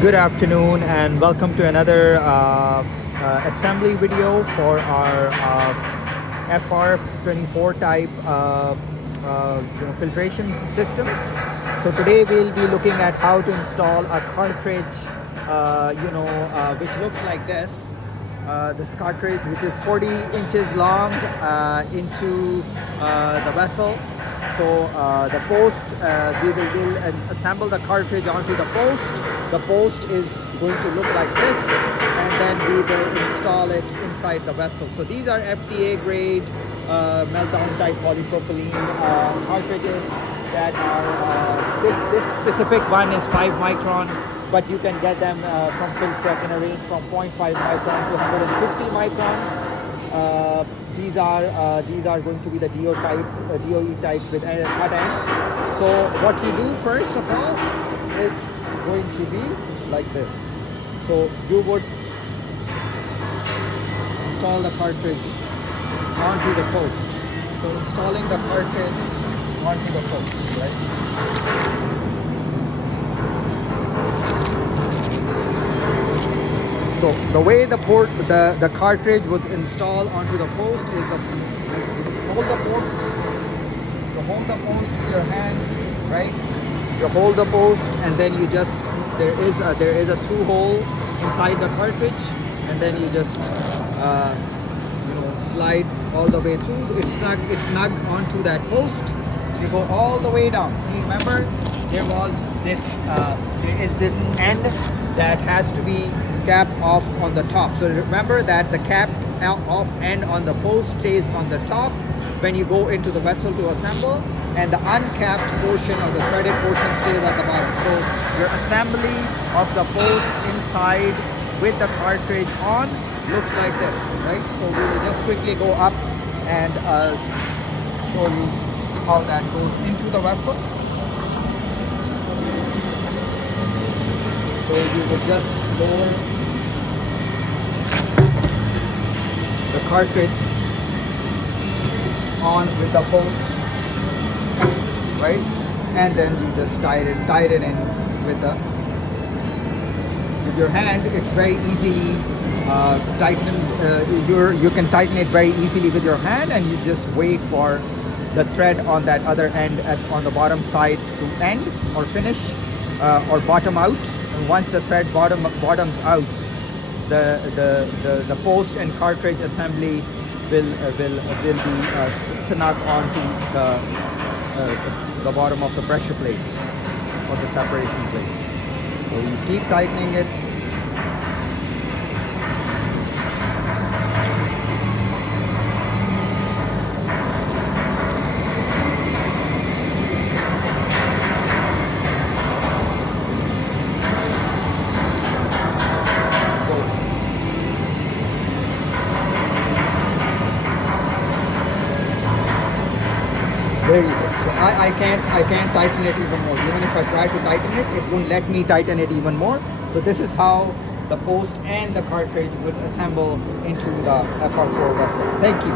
Good afternoon and welcome to another assembly video for our FR24 type filtration systems. So today we'll be looking at how to install a cartridge which looks like this. This cartridge, which is 40 inches long, into the vessel. So the post, we will assemble the cartridge onto the post. The post is going to look like this, and then we will install it inside the vessel. So these are FDA grade meltdown type polypropylene cartridges that are, this specific one is 5 micron, but you can get them from Fil-Trek in a range from 0.5 micron to 150 microns. These are going to be the DOE type with cut ends. So what you do first of all is going to be like this. So you would install the cartridge onto the post. So installing the cartridge onto the post, right? So the way the cartridge would install onto the post is hold the post with your hand, right? You hold the post, and then you just there is a through hole inside the cartridge, and then you just slide all the way through. It's snug onto that post. You go all the way down. See, remember there is this end that has to be cap off on the top. So remember that the cap off end on the post stays on the top when you go into the vessel to assemble, and the uncapped portion of the threaded portion stays at the bottom. So your assembly of the post inside with the cartridge on looks like this, right? So we will just quickly go up and show you how that goes into the vessel. So you would just lower the cartridge on with the post, right? And then you just tied it in with your hand. It's very easily tightened. You can tighten it very easily with your hand, and you just wait for the thread on that other end on the bottom side to end or finish or bottom out. And once the thread bottoms out, the post and cartridge assembly will be snug onto the bottom of the pressure plate or the separation plate. So you keep tightening it. There you go. So I can't tighten it even more. Even if I try to tighten it, it won't let me tighten it even more. So this is how the post and the cartridge would assemble into the FR4 vessel. Thank you.